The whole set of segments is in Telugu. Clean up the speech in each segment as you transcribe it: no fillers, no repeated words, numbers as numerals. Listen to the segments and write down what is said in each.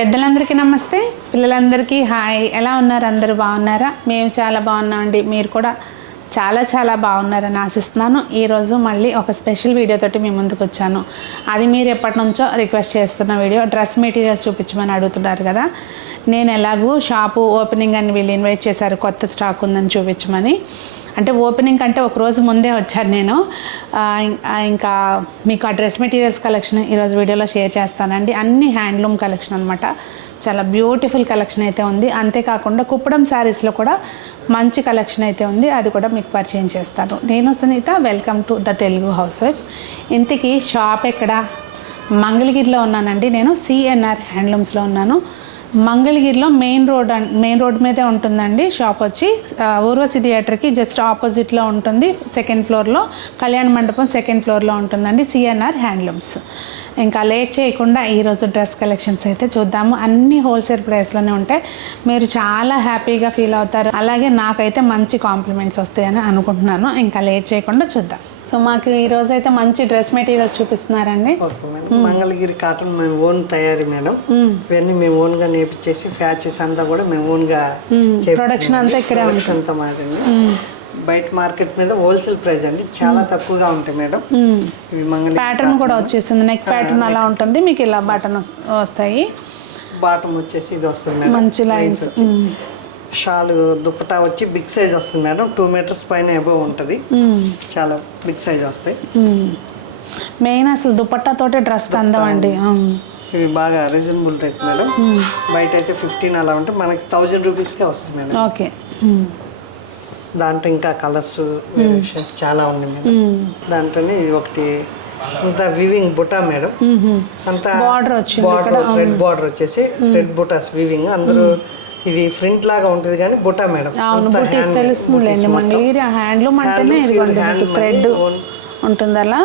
పెద్దలందరికీ నమస్తే, పిల్లలందరికీ హాయ్. ఎలా ఉన్నారు? అందరూ బాగున్నారా? మేము చాలా బాగున్నామండి. మీరు కూడా చాలా చాలా బాగున్నారని ఆశిస్తున్నాను. ఈరోజు మళ్ళీ ఒక స్పెషల్ వీడియోతోటి మీ ముందుకు వచ్చాను. అది మీరు ఎప్పటి నుంచో రిక్వెస్ట్ చేస్తున్న వీడియో. డ్రెస్ మెటీరియల్స్ చూపించమని అడుగుతున్నారు కదా. నేను ఎలాగూ షాపు ఓపెనింగ్ అని వీళ్ళు ఇన్వైట్ చేశారు, కొత్త స్టాక్ ఉందని చూపించమని. అంటే ఓపెనింగ్ కంటే ఒక రోజు ముందే వచ్చాను నేను. ఇంకా మీకు ఆ డ్రెస్ మెటీరియల్స్ కలెక్షన్ ఈరోజు వీడియోలో షేర్ చేస్తానండి. అన్ని హ్యాండ్లూమ్ కలెక్షన్ అనమాట. చాలా బ్యూటిఫుల్ కలెక్షన్ అయితే ఉంది. అంతేకాకుండా కుప్పడం శారీస్లో కూడా మంచి కలెక్షన్ అయితే ఉంది, అది కూడా మీకు పరిచయం చేస్తాను. నేను Sunita, welcome to the Telugu housewife. ఇంతకీ షాప్ ఎక్కడ? మంగళగిరిలో ఉన్నానండి. నేను సిఎన్ఆర్ హ్యాండ్లూమ్స్లో ఉన్నాను. మంగళగిరిలో మెయిన్ రోడ్ మీదే ఉంటుందండి షాప్. వచ్చి ఊర్వశి థియేటర్కి జస్ట్ ఆపోజిట్లో ఉంటుంది. సెకండ్ ఫ్లోర్లో, కళ్యాణ మండపం సెకండ్ ఫ్లోర్లో ఉంటుందండి సిఎన్ఆర్ హ్యాండ్లూమ్స్. ఇంకా లేట్ చేయకుండా ఈరోజు డ్రెస్ కలెక్షన్స్ అయితే చూద్దాము. అన్ని హోల్సేల్ ప్రైస్లోనే ఉంటాయి. మీరు చాలా హ్యాపీగా ఫీల్ అవుతారు. అలాగే నాకైతే మంచి కాంప్లిమెంట్స్ వస్తాయని అనుకుంటున్నాను. ఇంకా లేట్ చేయకుండా చూద్దాం. సో మాకు ఈరోజు అయితే మంచి డ్రెస్ మెటీరియల్స్ చూపిస్తున్నారండి. మంగళగిరి కాటన్ మేము ఓన్ తయారీ మేడం. ఇవన్నీ మేము ఓన్ గా నేర్పించేసి ఫ్యాచెస్ అంతా కూడా మేము ఓన్ గా ప్రొడక్షన్ అంతా ఇక్కడే అంతా మాదండి. బయట మార్కెట్ మీద హోల్సేల్ ప్రైస్ అండి, చాలా తక్కువగా ఉంటాయి మేడం. ఇవి మంగళగిరి ప్యాటర్న్ కూడా వచ్చేసింది. నెక్ ప్యాటర్న్ అలా ఉంటుంది, మీకు ఇలా బటన్ వస్తాయి. బాటమ్ వచ్చేసి ఇది వస్తుంది మేడం, మంచి లైన్స్. షాల్ దుప్పటా వచ్చి బిగ్ సైజ్ వస్తుంది మేడం. 2 మీటర్స్ పైన అబవ్ ఉంటుంది. చాలా బిగ్ సైజ్ వస్తాయి. మెయిన్ అసలు దుపట్టా తోటే డ్రెస్ అందం అండి. ఇవి బాగా రీజనబుల్ రేట్ మేడం. బయట అయితే 15 అలా ఉంటే మనకి 1000 రూపీస్కే వస్తుంది మేడం. ఓకే. దాంట్లో ఇంకా కలర్స్ వేరియేషన్స్ చాలా ఉన్నాయి మేడం. దాంట్లోనే ఇది ఒకటి అంతా వివింగ్ బుటా మేడం. అంతా బార్డర్ వచ్చింది, రెడ్ బార్డర్ వచ్చేసి రెడ్ బుటాస్ వివింగ్. అందరూ ఇవి ఫ్రంట్ లాగా ఉంటుంది కానీ బుటా మేడం. తెలుస్తుంది మంగళగిరి హ్యాండ్లూమ్ అంటేనే థ్రెడ్ ఉంటుంది అలా.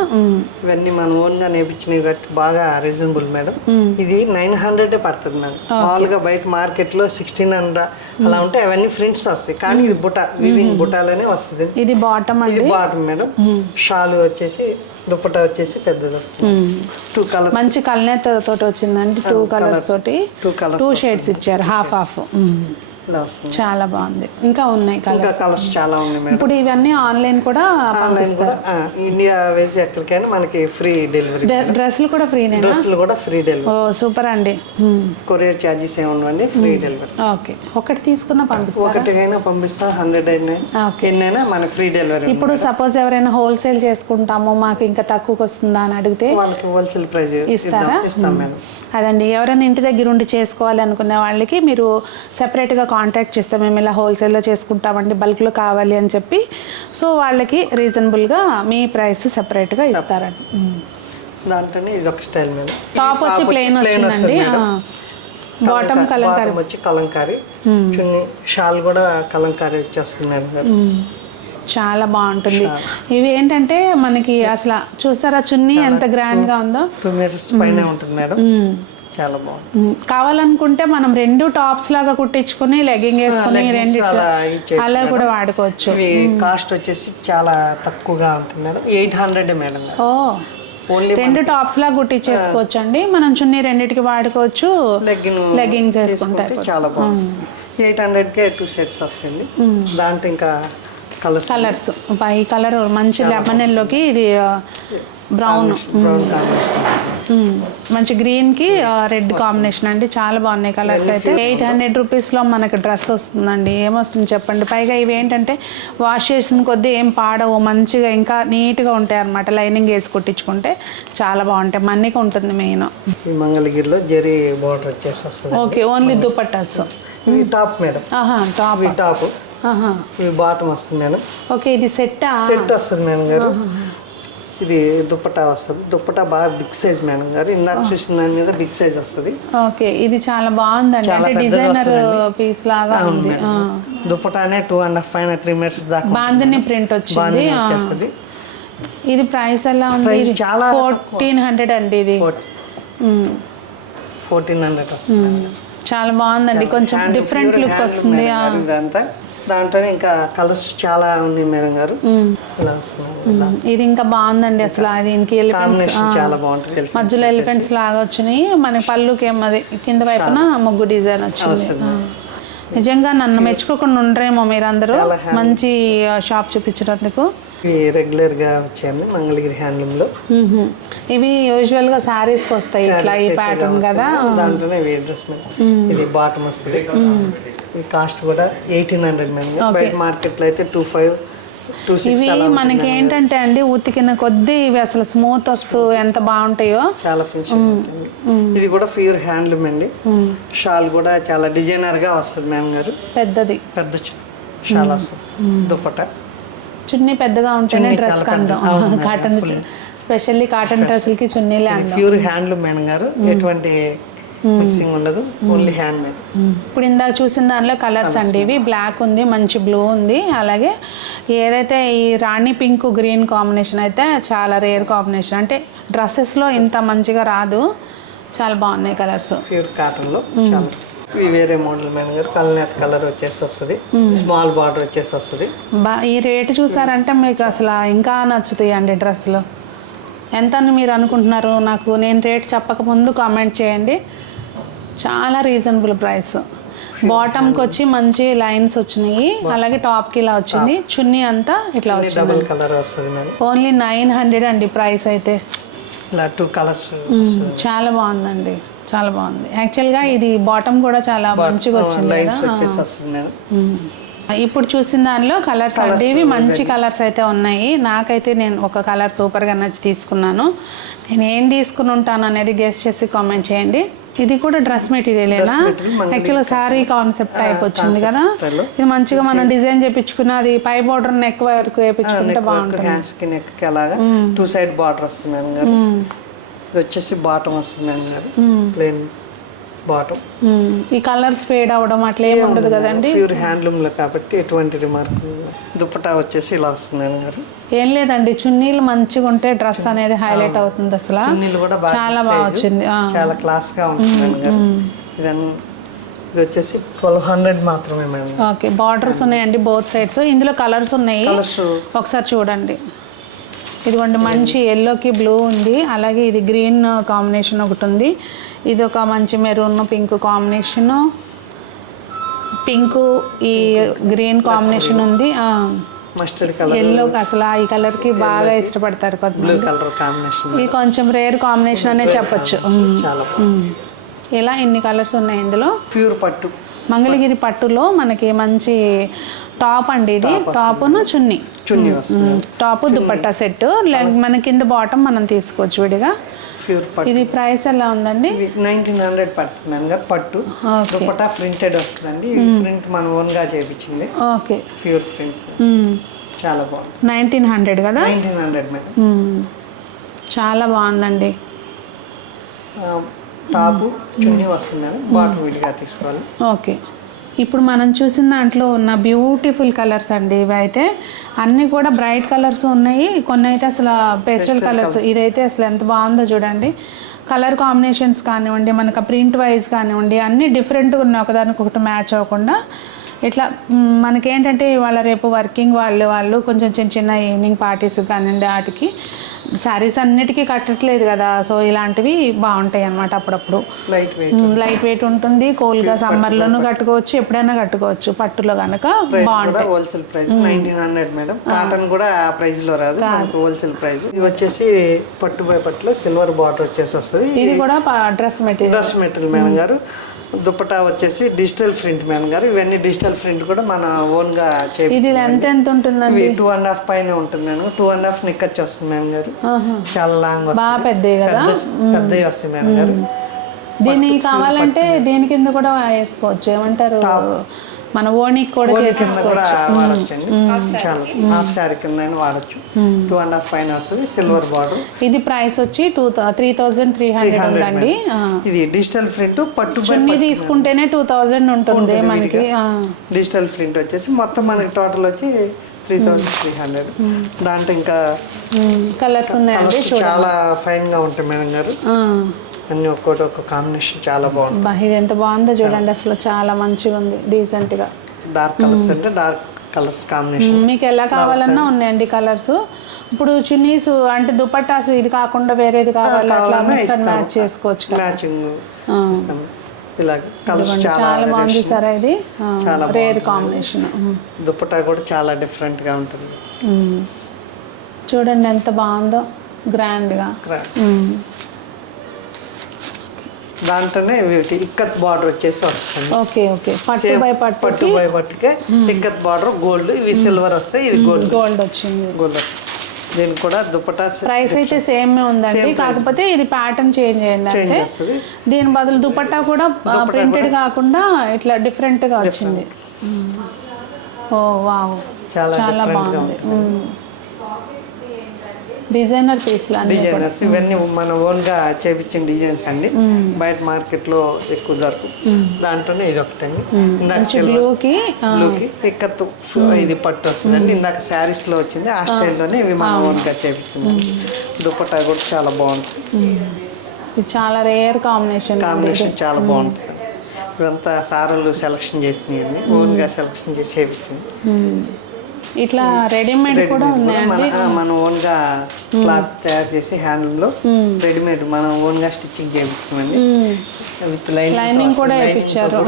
ఇవన్నీ మనం ఓన్ గా నేర్పించినవి కాబట్టి బాగా రీజనబుల్ మేడం. ఇది 900 పడుతుంది మేడం. మామూలుగా బయట మార్కెట్ లో 1600 అలా ఉంటే అవన్నీ ఫ్రింట్స్ వస్తాయి, కానీ ఇది బుటా వివింగ్ బుటాలోనే వస్తుంది. ఇది బాటమ్, ఇది బాటమ్ మేడం. షాలు వచ్చేసి దుప్పటా వచ్చేసి పెద్దది వస్తుంది. 2 కలర్స్ మంచి కల్నేత తోటి వచ్చిందండి. 2 కలర్స్ తోటి 2 షేడ్స్ ఇచ్చారు, హాఫ్. చాలా బాగుంది. ఇంకా ఉన్నాయి కలర్స్ చాలా ఉన్నాయి మేడం. ఇప్పుడు ఇవన్నీ ఆన్లైన్ కూడా ఇండియా వేసి ఎక్కడికైనా మనకి ఫ్రీ డెలివరీ. డ్రెస్సులు కూడా ఫ్రీ? డ్రెస్సులు కూడా ఫ్రీ డెలివరీ. ఓ సూపర్ అండి. కొరియర్ ఛార్జెస్ ఏమన్నా ఫ్రీ డెలివరీ. ఓకే. ఒకటి తీసుకున్నా పంపిస్తా? ఒకటికైనా పంపిస్తా. 100 అయినా ఎన్నైనా మన ఫ్రీ డెలివరీ. ఇప్పుడు సపోజ్ ఎవరైనా హోల్సేల్ చేసుకుంటాము, మాకు ఇంకా తక్కువకి వస్తుందా అని అడిగితే వాళ్ళకి హోల్సేల్ ప్రైస్ ఇస్తారా? ఇస్తాం మేడం. అదండి, ఎవరైనా ఇంటి దగ్గర ఉండి చేసుకోవాలి అనుకునే వాళ్ళకి మీరు సెపరేట్గా కాంటాక్ట్ చేస్తే మేము ఇలా హోల్సేల్లో చేసుకుంటామండి, బల్క్లో కావాలి అని చెప్పి, సో వాళ్ళకి రీజనబుల్గా మీ ప్రైస్ సెపరేట్గా ఇస్తారండి. దాంట్లోనే ఇది ఒక స్టైల్ మేడం. టాప్ వచ్చి ప్లెయిన్ వచ్చిందండి. బాటమ్ కలంకారీ వచ్చి కలంకారీ, చున్నీ షాల్ కూడా కలంకారీ వచ్చేస్తుంది మేడం. చాలా బాగుంటుంది. ఇవి ఏంటంటే మనకి అసలు చూసారా చున్నీ ఎంత గ్రాండ్ గా ఉందో. 2 మీటర్స్ పైన ఉంటుంది మేడం. చాలా బాగుంది. కావాలనుకుంటే మనం 2 టాప్స్ లాగా కుట్టించుకుని లెగ్గింగ్ వేసుకుని అలా కూడా వాడుకోవచ్చు. కాస్ట్ వచ్చేసి చాలా తక్కువగా ఉంటుంది మేడం. 800 మేడం. ఓ, 2 టాప్స్ లాగా కుట్టించేసుకోవచ్చు అండి. మనం చున్నీ రెండిటికి వాడుకోవచ్చు, లెగ్గింగ్స్ వేసుకుంటే చాలా బాగుంది. 800కే 2 సెట్స్ వస్తుంది. దాంట్లో ఇంకా కలర్స్ ఈ కలర్ మంచి లెమన్ ఎల్లోకి, ఇది బ్రౌన్, మంచి గ్రీన్ కి రెడ్ కాంబినేషన్ అండి. చాలా బాగున్నాయి కలర్స్ అయితే. 800 రూపీస్లో మనకి డ్రెస్ వస్తుందండి. ఏమొస్తుంది చెప్పండి. పైగా ఇవి ఏంటంటే వాష్ చేసిన కొద్దీ ఏం పాడవు, మంచిగా ఇంకా నీట్గా ఉంటాయి అన్నమాట. లైనింగ్ వేసి కుట్టించుకుంటే చాలా బాగుంటాయి. మన్నిక ఉంటుంది మెయిన్. మంగళగిరిలో జరీ బార్డర్ వచ్చేసి వస్తుంది. Okay, only dupattas. Top madam. Top bottom వస్తుంది మేడం. ఓకే, ఇది సెట్ వస్తుంది మేడం గారు. ఇది దుప్పటా వస్తుంది. దుప్పటా బాగా బిగ్ సైజ్ మేడం గారు. ఇందాక చూసిన దాని మీద బిగ్ సైజ్ వస్తుంది. ఓకే, ఇది చాలా బాగుందండి. అంటే డిజైనర్ పీస్ లాగా ఉంది. దుప్పటానే 2.5 పైన 3 మీటర్స్ దాకా బాందిని ప్రింట్ వచ్చింది. ఇది ప్రైస్ ఎలా ఉంది? చాలా 1400 అండి. ఇది 1400 వస్తుంది. చాలా బాగుందండి. కొంచెం డిఫరెంట్ లుక్ వస్తుంది. దాంట్లోనే ఇంకా కలర్స్ చాలా ఉన్నాయి మేడం గారు. ఇలా వస్తుంది. ఇది ఇంకా బాగుందండి అసలు. దీనికి ఎలిఫెంట్స్ చాలా బాగుంటుంది. మధ్యలో ఎలిఫెంట్స్ లాగా వచ్చినాయి. మన పళ్ళుకి ఏమది కింద వైపున ముగ్గు డిజైన్ వచ్చింది. నిజంగా నన్ను మెచ్చుకోకుండా ఉండరేమో మీరందరూ మంచి షాప్ చూపించినందుకు. ఇవి రెగ్యులర్ గా వచ్చాయండి మంగళగిరి హ్యాండ్లూమ్ లో. ఇవి యూజువల్ గా సారీస్ కి వస్తాయి ఇట్లా ఈ ప్యాటర్న్ కదా. దాంట్లోనే డ్రెస్ ఇది బాటమ్ వస్తుంది. ఈ కాస్ట్ కూడా 1800 మేడం. బయట మార్కెట్ లో అయితే 2500, 2600. ఇవి మనకి ఏంటంటే అండి ఉతికిన కొద్దీ ఇవి అసలు స్మూత్ వస్తూ ఎంత బాగుంటాయో. చాలా ఫినిషింగ్ ఉంటుంది. ఇది కూడా ప్యూర్ హ్యాండ్లూమ్ అండి. షాల్ కూడా చాలా డిజైనర్ గా వస్తుంది మేడం గారు. పెద్దది పెద్ద షాల్ వస్తుంది. దుపట్టా చున్నీ పెద్దగా ఉంటేనే డ్రెస్ అందం. కాటన్ స్పెషల్లీ కాటన్ డ్రెస్లకి చున్నీలే అందం. ప్యూర్ హ్యాండ్లూమ్ మేడం గారు. ఎటువంటి మిక్సింగ్ ఉండదు. Only hand made. ఇప్పుడు ఇందాక చూసిన దానిలో కలర్స్ అండి. ఇవి బ్లాక్ ఉంది, మంచి బ్లూ ఉంది, అలాగే ఏదైతే ఈ రాణి పింక్ గ్రీన్ కాంబినేషన్ అయితే చాలా రేర్ కాంబినేషన్. అంటే డ్రెస్సెస్లో ఇంత మంచిగా రాదు. చాలా బాగున్నాయి కలర్స్. ప్యూర్ కాటన్లో చాలా. ఇవి వేరే మోడల్ మేడం గారు. కల్నేత కలర్ వచ్చేసి వస్తుంది. స్మాల్ బార్డర్ వచ్చేసి వస్తుంది. ఈ రేటు చూసారంటే మీకు అసలు ఇంకా నచ్చుతాయి అండి డ్రెస్సులు. ఎంత అని మీరు అనుకుంటున్నారు? నాకు నేను రేట్ చెప్పకముందు కామెంట్ చేయండి. చాలా రీజనబుల్ ప్రైస్. బాటమ్కి వచ్చి మంచి లైన్స్ వచ్చినాయి, అలాగే టాప్కి ఇలా వచ్చింది. చున్నీ అంతా ఇట్లా వచ్చింది. ఓన్లీ 900 అండి ప్రైస్ అయితే. ఇలా 2 కలర్స్. చాలా బాగుందండి, చాలా బాగుంది. యాక్చువల్గా ఇది బాటమ్ కూడా చాలా మంచిగా వచ్చింది కదా. ఇప్పుడు చూసిన దానిలో కలర్స్ అండి. ఇవి మంచి కలర్స్ అయితే ఉన్నాయి. నాకైతే నేను ఒక కలర్ సూపర్గా నచ్చి తీసుకున్నాను. నేను ఏం తీసుకుని ఉంటాను అనేది గెస్ చేసి కామెంట్ చేయండి. ఇది కూడా డ్రెస్ మెటీరియలేనా? యాక్చువల్గా శారీ కాన్సెప్ట్ టైప్ వచ్చింది కదా. ఇది మంచిగా మనం డిజైన్ చేయించుకున్న అది పై బార్డర్ నెక్ వరకు వేయించుకుంటే బాగుంటుంది. హ్యాండ్స్ కి నెక్ కి అలాగా 2 సైడ్ బార్డర్ వస్తుంది మేడం గారు. ఇది వచ్చేసి బాటమ్ వస్తుంది మేడం గారు. Plain bottom. ఈ కలర్స్ ఫేడ్ అవడం అట్లా ఏమి ఉండదు కదండి. ప్యూర్ హ్యాండ్లూమ్ లో కాబట్టి ఎటువంటి రిమార్క్. దుపట్టా వచ్చేసి ఇలా వస్తుంది మేడం గారు. ఏం లేదండి, చున్నీలు మంచిగా ఉంటే డ్రెస్ అనేది హైలైట్ అవుతుంది. అసలు చాలా బాగా వచ్చింది. చాలా క్లాస్ గా ఉంటుంది మేడం గారు. ఇది వచ్చేసి 1200 మాత్రమే మేడం. ఓకే, బార్డర్స్ ఉన్నాయండి బోత్ సైడ్స్. ఇందులో కలర్స్ ఉన్నాయి, ఒకసారి చూడండి. ఇదిగోండి మంచి ఎల్లోకి బ్లూ ఉంది, అలాగే ఇది గ్రీన్ కాంబినేషన్ ఒకటి ఉంది. ఇది ఒక మంచి మెరూన్ పింక్ కాంబినేషన్, పింక్ ఈ గ్రీన్ కాంబినేషన్ ఉంది. మస్టర్డ్ కలర్, ఎల్లో అసలు ఈ కలర్ కి బాగా ఇష్టపడతారు బ్లూ కలర్ కాంబినేషన్. ఇది కొంచెం రేర్ కాంబినేషన్ అనే చెప్పొచ్చు. ఇలా ఇన్ని కలర్స్ ఉన్నాయి ఇందులో. ప్యూర్ పట్టు, మంగళగిరి పట్టులో మనకి మంచి టాప్ అండి. ఇది టాప్ను చున్నీ వస్తుంది. Top dupatta set. మన కింద బాటమ్ మనం తీసుకోవచ్చు విడిగా. ఇది ప్రైస్ ఎలా ఉందండి? 1900 పడుతుంది పట్టు. దుపట్టా ప్రింటెడ్ వస్తుందండి. ప్రింట్ మనం ఓన్ గా చేయించింది. Okay, pure print. చాలా బాగుంది. 1900 కదా? 1900 మేడం. చాలా బాగుందండి. టాపు చున్నీ వస్తుంది మేడం. బాటమ్ విడిగా తీసుకోవాలి. ఓకే, ఇప్పుడు మనం చూసిన దాంట్లో ఉన్న బ్యూటిఫుల్ కలర్స్ అండి. ఇవి అయితే అన్నీ కూడా బ్రైట్ కలర్స్ ఉన్నాయి, కొన్ని అయితే అసలు పేస్టల్ కలర్స్. ఇదైతే అసలు ఎంత బాగుందో చూడండి. కలర్ కాంబినేషన్స్ కానివ్వండి, మనకు ప్రింట్ వైజ్ కానివ్వండి, అన్నీ డిఫరెంట్గా ఉన్నాయి, ఒకదానికొకటి మ్యాచ్ అవ్వకుండా. ఇట్లా మనకేంటంటే ఇవాళ రేపు వర్కింగ్ వాళ్ళు కొంచెం చిన్న ఈవినింగ్ పార్టీస్ కానివ్వండి, వాటికి శారీస్ అన్నిటికీ కట్టట్లేదు కదా. సో ఇలాంటివి బాగుంటాయి అన్నమాట. అప్పుడప్పుడు లైట్ వెయిట్ ఉంటుంది, కూల్గా సమ్మర్లోనూ కట్టుకోవచ్చు, ఎప్పుడైనా కట్టుకోవచ్చు. పట్టులో కనుక బాగుంటాయి. Wholesale price 1900 madam. కాటన్ కూడా ఆ ప్రైస్ లో రాదు, మనకు హోల్సేల్ ప్రైస్. ఇది వచ్చేసి పట్టు బై పట్టులో సిల్వర్ బార్డర్ వచ్చేసి వస్తుంది. ఇది కూడా డ్రెస్ మెటీరియల్ మేడం గారు. దుపట్టా వచ్చేసి డిజిటల్ ప్రింట్ మేడం గారు. ఇవన్నీ డిజిటల్ ప్రింట్ కూడా మన ఓన్ గా ఇది ఎంత ఉంటుందండి? 2.5 పైన ఉంటుంది మేడం. 2.5 నిక్కచ్చు వస్తుంది మేడం గారు. చాలా లాంగ్ వస్తుంది, పెద్దవి వస్తుంది మేడం గారు. దీనికి కావాలంటే దీని కింద కూడా వేసుకోవచ్చు, ఏమంటారు, మన ఓణికి కూడా చేసేసుకోవచ్చు. చాలా హాఫ్ శారీ కింద వాడచ్చు. 2.5 పైన వస్తుంది, సిల్వర్ బార్డర్. ఇది ప్రైస్ వచ్చి 3300 ఉందండి. ఇది డిజిటల్ ప్రింట్. పట్టు చున్నీ తీసుకుంటేనే 2000 ఉంటుంది మనకి. డిజిటల్ ప్రింట్ వచ్చేసి మొత్తం మనకి టోటల్ వచ్చి 3300. దాంట్లో ఇంకా కలర్స్ ఉన్నాయండి, చాలా ఫైన్ గా ఉంటాయి మేడం గారు. అన్ని ఒక్కొక్క కాంబినేషన్ చాలా బాగుంది. ఇది ఎంత బాగుందో చూడండి, అసలు చాలా మంచిగా ఉంది, డీసెంట్ గా. డార్క్ కలర్స్ అంటే డార్క్ కలర్స్ కాంబినేషన్. మీకు ఎలా కావాలన్నా ఉన్నాయండి కలర్స్. ఇప్పుడు చున్నీస్ అంటే దుపట్టాస్ ఇది కాకుండా వేరేది కావాలి అట్లా మిక్స్ అండ్ మ్యాచ్ చేసుకోవచ్చు కదా. మ్యాచింగ్ ఇస్తాం. ఇలా కలర్స్ చాలా బాగుంది సార్, ఇది చాలా రేర్ కాంబినేషన్. దుపట్టా కూడా చాలా డిఫరెంట్ గా ఉంటుంది. చూడండి ఎంత బాగుందో, గ్రాండ్ గా. దాంట్లోనే ఇక్కత్ బార్డర్ వచ్చేసి వస్తుంది. ఓకే ఓకే, పట్టు బై పట్టుకే ఇక్కత్ బార్డర్ గోల్డ్, ఇవి సిల్వర్ వస్తాయి, ఇది గోల్డ్ వచ్చింది. గోల్డ్ వస్తుంది. దీనికి కూడా దుపట్టా ప్రైస్ అయితే సేమ్ ఉందండి, కాకపోతే ఇది ప్యాటర్న్ చేంజ్ అయిందంటే దీని బదులు దుపట్టా కూడా ప్రింటెడ్ కాకుండా ఇట్లా డిఫరెంట్ గా వచ్చింది. ఓ వావ్, చాలా బాగుంది. డిజైనర్ పీస్లు డిజైనర్స్ ఇవన్నీ మన ఓన్ గా చేపించిన డిజైన్స్ అండి. బయట మార్కెట్ లో ఎక్కువ దొరకదు. దాంట్లోనే ఇది ఒకటండి. ఇందాక బ్లూకి ఇక్కత్తు ఇది పట్టు వస్తుందండి. ఇందాక శారీస్ లో వచ్చింది, ఆ స్టైల్లోనే ఇవి మన ఓన్ గా చేపించింది. దుపట్టా కూడా చాలా బాగుంటుంది. ఇది చాలా రేర్ కాంబినేషన్ చాలా బాగుంటుంది. ఇవంతా సారలు సెలక్షన్ చేసినాయండి, ఓన్ గా సెలక్షన్ చేసి చేపించింది. ఇట్లా రెడీమేడ్ కూడా ఉన్నాయండి. మనం ఓన్ గా క్లాత్ తయారు చేసి హ్యాండ్లూమ్ లో రెడీమేడ్ మనం ఓన్ గా స్టిచ్చింగ్ చేయించుకోండి. విత్ లైనింగ్ కూడా వేయించారు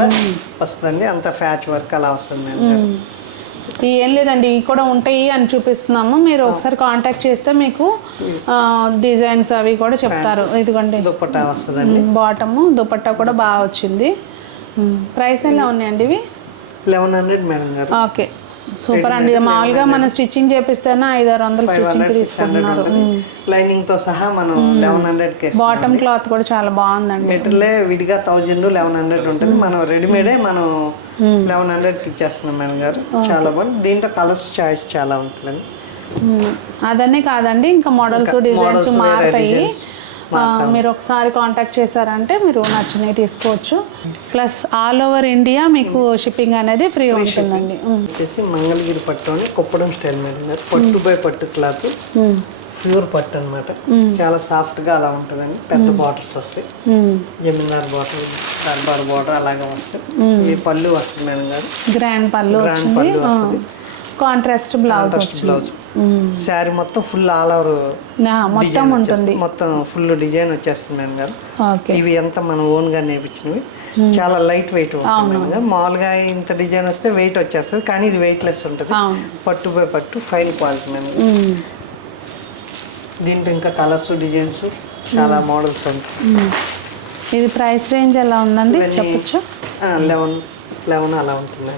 వస్తుందండి. అంత ఫ్యాచ్ వర్క్ అలా వస్తుంది. ఏం లేదండి, ఇవి కూడా ఉంటాయి అని చూపిస్తున్నాము. మీరు ఒకసారి కాంటాక్ట్ చేస్తే మీకు డిజైన్స్ అవి కూడా చెప్తారు. ఇదిగోండి దుపట్టా వస్తుందండి. బాటమ్ దుపట్టా కూడా బాగా వచ్చింది. ప్రైస్ ఎలా ఉన్నాయండి ఇవి? 1100 మేడం గారు. ఓకే, సూపర్ అండి. మామూలుగా మనం స్టిచ్చింగ్ చేపిస్తేనే 500-600 స్టిచ్చింగ్ తీసుకుంటున్నారు. లైనింగ్ తో సహా మనం 1100 బాటమ్ క్లాత్ కూడా చాలా బాగుందండి. మెటీరియల్ విడిగా 1000-1100 ఉంటుంది. మనం రెడీమేడే మనం 1100కి ఇచ్చేస్తున్నాం మేడం గారు. చాలా బాగుంది. దీంట్లో కలర్స్ చాయిస్ చాలా ఉంటుందండి. అదనే కాదండి, ఇంకా మోడల్స్ డిజైన్స్ మారుతాయి. మీరు ఒకసారి కాంటాక్ట్ చేశారంటే మీరు నచ్చినవి తీసుకోవచ్చు. ప్లస్ ఆల్ ఓవర్ ఇండియా మీకు షిప్పింగ్ అనేది ఫ్రీ ఉంటుందండి. మంగళగిరి పట్టు అని కుప్పడం స్టైల్ మీద పట్టు బై పట్టు క్లాత్, ప్యూర్ పట్టు అనమాట. చాలా సాఫ్ట్ గా అలా ఉంటుందండి. పెద్ద బార్డర్స్ వస్తాయి, జమీందార్ బార్డర్, దర్బార్ బార్డర్ అలాగే వస్తాయి. ఈ పళ్ళు వస్తుంది మేడం గారు, గ్రాండ్ పళ్ళు వస్తుంది. Contrast blouse. శారీ మొత్తం ఫుల్ ఆల్ ఓవర్ మొత్తం ఉంటుంది. మొత్తం ఫుల్ డిజైన్ వచ్చేస్తుంది మేడం గారు. ఇవి ఎంత మనం ఓన్ గా నేర్పించినవి. చాలా లైట్ వెయిట్ ఉంటుంది మేడం గారు. మామూలుగా ఇంత డిజైన్ వస్తే వెయిట్ వచ్చేస్తుంది, కానీ ఇది వెయిట్ లెస్ ఉంటుంది. పట్టు బై పట్టు ఫైన్ క్వాలిటీ మేడం. దీంట్లో ఇంకా కలర్స్ డిజైన్స్ చాలా మోడల్స్ ఉంటాయి. ఇది ప్రైస్ రేంజ్ ఎలా ఉందండి చెప్పచ్చు? 11 అలా ఉంటుంది.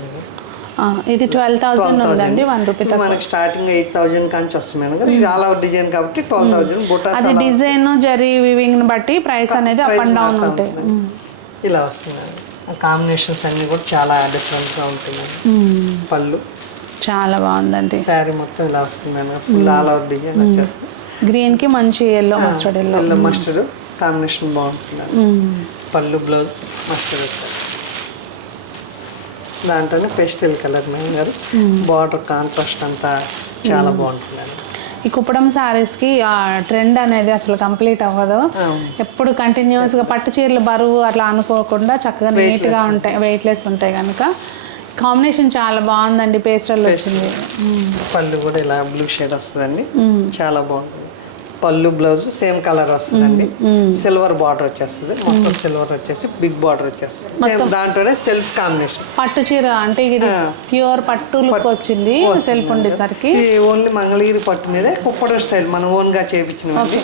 ఇది 12,000 ఉందండి. 1 రూపీ మనకి స్టార్టింగ్ 8,000 కాంచి వస్తుంది మేడం గారు. ఇది ఆల్ అవుట్ డిజైన్ కాబట్టి 12,000. బుటాస్ అది డిజైన్ జరీ వీవింగ్ బట్టి ప్రైస్ అనేది అప్ అండ్ డౌన్ ఉంటాయి. ఇలా వస్తుంది. కాంబినేషన్స్ అన్ని కూడా చాలా డిఫరెంట్ గా ఉంటుంది. పళ్ళు చాలా బాగుందండి. శారీ మొత్తం ఇలా వస్తుంది madam. Full all out design వచ్చేస్తుంది. గ్రీన్ కి మంచి ఎల్లో మస్టర్డ్ కాంబినేషన్ బాగుంటుంది. పళ్ళు బ్లౌజ్ మస్టర్డ్ వచ్చేస్తుంది. దాంట్లోనే పేస్టల్ కలర్ మేడం గారు. బార్డర్ కాంట్రాస్ట్ అంతా చాలా బాగుంటుందండి. ఈ కుప్పడం శారీస్కి ట్రెండ్ అనేది అసలు కంప్లీట్ అవ్వదు. ఎప్పుడు కంటిన్యూస్గా పట్టు చీరలు బరువు అట్లా అనుకోకుండా చక్కగా నీట్గా ఉంటాయి, వెయిట్లెస్ ఉంటాయి కనుక కాంబినేషన్ చాలా బాగుందండి. పేస్టల్ వచ్చింది. పళ్ళు కూడా ఇలా బ్లూ షేడ్ వస్తుందండి, చాలా బాగుంటుంది. పళ్ళు బ్లౌజ్ సేమ్ కలర్ వస్తుందండి. సిల్వర్ బార్డర్ వచ్చేస్తుంది. మొత్తం సిల్వర్ వచ్చేసి బిగ్ బార్డర్ వచ్చేస్తుంది. దాంట్లోనే సెల్ఫ్ కాంబినేషన్ పట్టు చీర అంటే ఇది ప్యూర్ పట్టు లుక్ వచ్చింది. సెల్ఫ్ ఉండేసరికి ఓన్లీ మంగళగిరి పట్టు మీదే కుప్పడం స్టైల్ మనం ఓన్ గా చేపించినవి.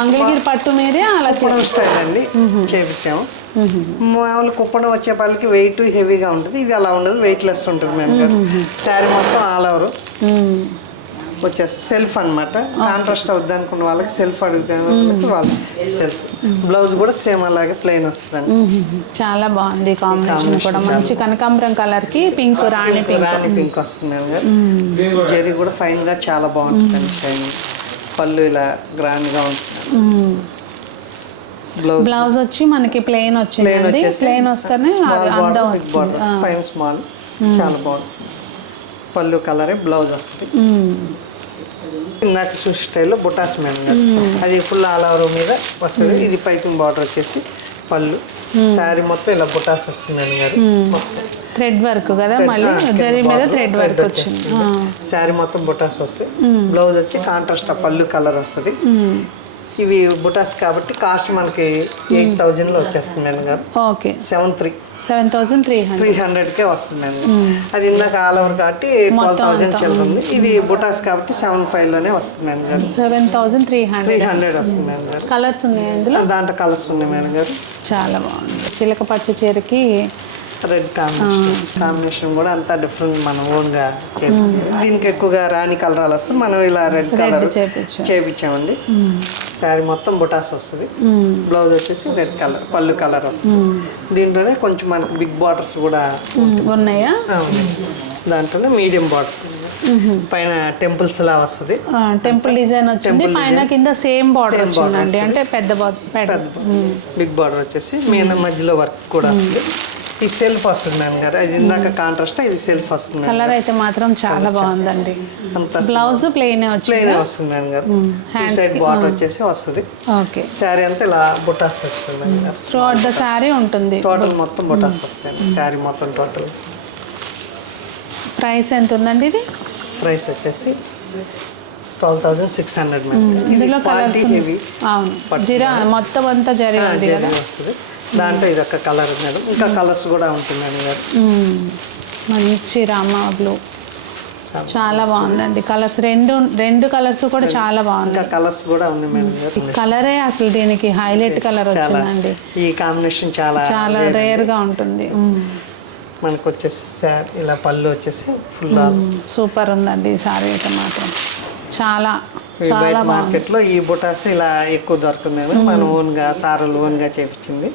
మంగళగిరి పట్టు మీదే అలా కుప్పడం స్టైల్ అండి చేపించాము. మామూలు కుప్పడం వచ్చే పళ్ళకి వెయిట్ హెవీగా ఉంటుంది. ఇది అలా ఉండదు, వెయిట్ లెస్ ఉంటుంది మేడం. శారీ మొత్తం ఆల్ ఓవర్ వచ్చేసి సెల్ఫ్ అనమాట. కాంట్రాస్ట్ అవుద్ది అనుకున్న వాళ్ళకి సెల్ఫ్ అడుగుతాను వాళ్ళకి సెల్ఫ్. బ్లౌజ్ కూడా సేమ్ అలాగే ప్లెయిన్ వస్తుంది. చాలా బాగుంది కాంబినేషన్ కూడా. మంచి కనకాంబరం కలర్ కి పింక్, రాణి పింక్ వస్తుంది. జరీ కూడా ఫైన్ గా చాలా బాగుంటుంది. షైనింగ్ పళ్ళు ఇలా గ్రాండ్ గా ఉంటుంది. బ్లౌజ్ వచ్చి మనకి ప్లెయిన్ వచ్చింది. ప్లెయిన్ వస్తేనే అందం వస్తుంది. ఫైన్ స్మాల్ చాలా బాగుంది. పళ్ళు కలరే బ్లౌజ్ వస్తుంది. ఇందాక చూసి స్టైల్లో బుటాస్ మేడం, అది ఫుల్ ఆల్ ఓవర్ మీద వస్తుంది. ఇది పైపింగ్ బార్డర్ వచ్చేసి పళ్ళు. శారీ మొత్తం ఇలా బుటాస్ వస్తుంది గారు. థ్రెడ్ వర్క్ కదా, మళ్ళీ జరీ మీద థ్రెడ్ వర్క్ వచ్చింది. శారీ మొత్తం బుటాస్ వస్తాయి. బ్లౌజ్ వచ్చి కాంట్రాస్ట్ పళ్ళు కలర్ వస్తుంది. ఇవి బుటాస్ కాబట్టి కాస్ట్ మనకి 8,000లో వచ్చేస్తుంది మేడం గారు. ఓకే, 7,300 వస్తుంది మేడం. అది ఇందాక ఆల్ ఓవర్ కాబట్టి 12,000 చిల్లర. ఇది బుటాస్ కాబట్టి 7,500లోనే వస్తుంది మేడం గారు. 7,300 వస్తుంది మేడం గారు. కలర్స్ ఉన్నాయి అందులో, దాంట్లో కలర్స్ ఉన్నాయి మేడం గారు. చాలా బాగుంది. చిలక పచ్చ చీరకి రెడ్ కాంబినేషన్ కూడా అంతా డిఫరెంట్ మనం ఓన్గా చేయించాం. దీనికి ఎక్కువగా రాణి కలరాలు వస్తుంది, మనం ఇలా రెడ్ కలర్ చేయించామండి. శారీ మొత్తం బుటాస్ వస్తుంది. బ్లౌజ్ వచ్చేసి రెడ్ కలర్ పళ్ళు కలర్ వస్తుంది. దీంట్లోనే కొంచెం మనకి బిగ్ బార్డర్స్ కూడా ఉన్నాయా, దాంట్లోనే మీడియం బార్డర్ పైన టెంపుల్స్ లా వస్తుంది. టెంపుల్ డిజైన్ వచ్చింది పైన, కింద సేమ్ బార్డర్ వచ్చిందండి. అంటే పెద్ద బిగ్ బార్డర్ వచ్చేసి మెయిన్ మధ్యలో వర్క్ కూడా వస్తుంది. ఈ సెల్ఫ్ వస్తుంది మేడం గారు. అది ఇందాక కాంట్రాస్ట్, ఇది సెల్ఫ్ వస్తుంది. కలర్ అయితే మాత్రం చాలా బాగుందండి. బ్లౌజ్ ప్లెయిన్ వస్తుంది మేడం గారు. సైడ్ బార్డర్ వచ్చేసి వస్తుంది. ఓకే, శారీ అంతా ఇలా బుటాస్ వస్తుంది మేడం గారు. త్రూఅవుట్ ద శారీ ఉంటుంది. టోటల్ మొత్తం బుటాస్ వస్తాయి శారీ మొత్తం టోటల్. ప్రైస్ ఎంత ఉందండి ఇది? ప్రైస్ వచ్చేసి 12,600 మేడం. ఇందులో కలర్స్ అవును, జీరా మొత్తం అంతా జరీ ఉంది కదా వస్తుంది. దాంట్లో ఇది ఒక కలర్ మేడం. ఇంకా కలర్స్ కూడా ఉంటుంది మేడం గారు. మంచి రామా బ్లూ చాలా బాగుందండి. కలర్స్ రెండు కలర్స్ కూడా చాలా బాగుంది. ఇంకా కలర్స్ కూడా ఉన్నాయి మేడం గారు. కలరే అసలు దీనికి హైలైట్ కలర్ వచ్చిందండి. ఈ కాంబినేషన్ చాలా రేర్ గా ఉంటుంది. మనకు వచ్చేసి ఇలా పళ్ళు వచ్చేసి ఫుల్ సూపర్ ఉందండి. ఈ సారీ అయితే మాత్రం చాలా చాలా మార్కెట్లో ఈ బుటాస్ ఇలా ఎక్కువ దొరుకుతుంది. మనం ఓన్గా సారులు ఓన్గా చేపించింది.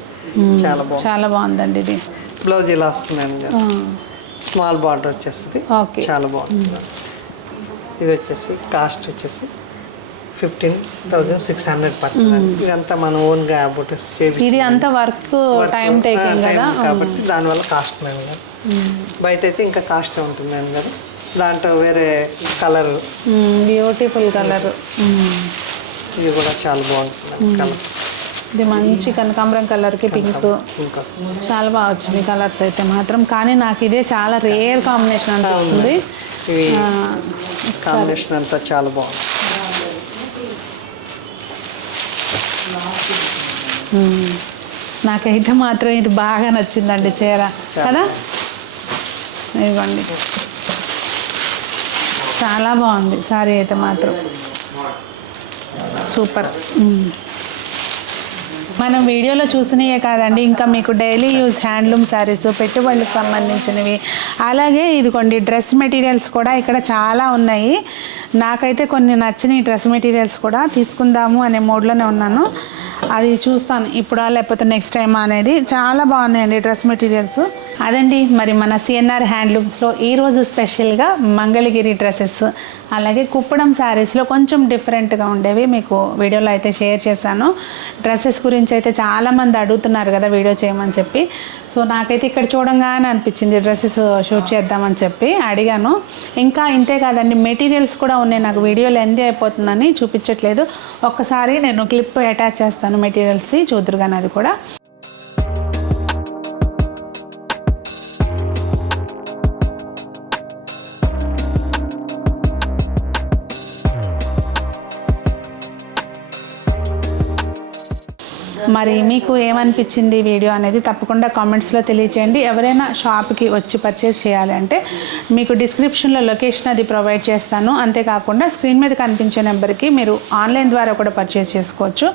చాలా బాగుందండి. ఇది బ్లౌజ్ ఇలా వస్తుందండి. స్మాల్ బార్డర్ వచ్చేస్తుంది. చాలా బాగుంది. ఇది వచ్చేసి కాస్ట్ వచ్చేసి 15,600 పడుతుంది. ఇదంతా మనం ఓన్గా బుటాస్ చేపించి ఇది అంతా వర్క్ టైం టేకింగ్ కదా కాబట్టి దానివల్ల కాస్ట్ మేడం గారు. బయట అయితే ఇంకా కాస్ట్ ఉంటుంది మేడం గారు. దాంట్లో వేరే కలర్ బ్యూటిఫుల్ కలర్. ఇది కూడా చాలా బాగుంటుంది కలర్స్. ఇది మంచి కనకాంబరం కలర్కి పింక్ చాలా బాగా వచ్చింది కలర్స్ అయితే మాత్రం. కానీ నాకు ఇదే చాలా రేర్ కాంబినేషన్ అనిపిస్తుంది. ఇవి కాంబినేషన్ అంతా చాలా బాగుంది. నాకైతే మాత్రం ఇది బాగా నచ్చిందండి చీర కదా. ఇవ్వండి, చాలా బాగుంది సారీ అయితే మాత్రం సూపర్. మనం వీడియోలో చూసినవే కాదండి, ఇంకా మీకు డైలీ యూజ్ హ్యాండ్లూమ్ శారీస్, పెట్టుబడులకు సంబంధించినవి, అలాగే ఇదిగోండి డ్రెస్ మెటీరియల్స్ కూడా ఇక్కడ చాలా ఉన్నాయి. నాకైతే కొన్ని నచ్చిన డ్రెస్ మెటీరియల్స్ కూడా తీసుకుందాము అనే మోడ్లోనే ఉన్నాను. అది చూస్తాను ఇప్పుడా లేకపోతే నెక్స్ట్ టైం అనేది. చాలా బాగున్నాయండి డ్రెస్ మెటీరియల్స్. అదండి మరి మన సిఎన్ఆర్ హ్యాండ్లూమ్స్లో ఈరోజు స్పెషల్గా మంగళగిరి డ్రెస్సెస్, అలాగే కుప్పడం శారీస్లో కొంచెం డిఫరెంట్గా ఉండేవి మీకు వీడియోలో అయితే షేర్ చేశాను. డ్రెస్సెస్ గురించి అయితే చాలామంది అడుగుతున్నారు కదా వీడియో చేయమని చెప్పి. సో నాకైతే ఇక్కడ చూడంగానే అనిపించింది డ్రెస్సెస్ షూట్ చేద్దామని చెప్పి అడిగాను. ఇంకా ఇంతే కాదండి, మెటీరియల్స్ కూడా ఉన్నాయి. నాకు వీడియో లెంత్ అయిపోతుందని చూపించట్లేదు. ఒక్కసారి నేను క్లిప్ అటాచ్ చేస్తాను మెటీరియల్స్ది, చూద్దరు కానీ అది కూడా. మరి మీకు ఏమనిపించింది వీడియో అనేది తప్పకుండా కామెంట్స్లో తెలియచేయండి. ఎవరైనా షాప్కి వచ్చి పర్చేస్ చేయాలి అంటే మీకు డిస్క్రిప్షన్లో లొకేషన్ అది ప్రొవైడ్ చేస్తాను. అంతేకాకుండా స్క్రీన్ మీద కనిపించే నెంబర్కి మీరు ఆన్లైన్ ద్వారా కూడా పర్చేస్ చేసుకోవచ్చు.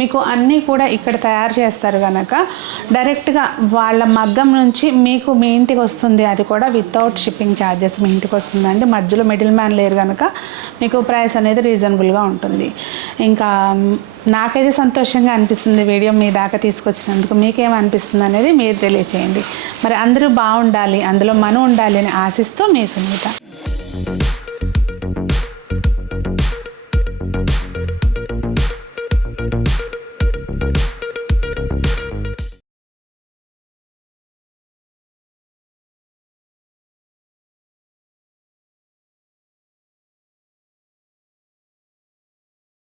మీకు అన్నీ కూడా ఇక్కడ తయారు చేస్తారు కనుక డైరెక్ట్గా వాళ్ళ మగ్గం నుంచి మీకు మీ ఇంటికి వస్తుంది. అది కూడా వితౌట్ షిప్పింగ్ ఛార్జెస్ మీ ఇంటికి వస్తుందండి. మధ్యలో మిడిల్ మ్యాన్ లేరు కనుక మీకు ప్రైస్ అనేది రీజనబుల్గా ఉంటుంది. ఇంకా నాకైతే సంతోషంగా అనిపిస్తుంది వీడియో మీ దాకా తీసుకొచ్చినందుకు. మీకేమనిపిస్తుంది అనేది మీరు తెలియచేయండి. మరి అందరూ బాగుండాలి, అందులో మనం ఉండాలి అని ఆశిస్తూ మీ సునీత.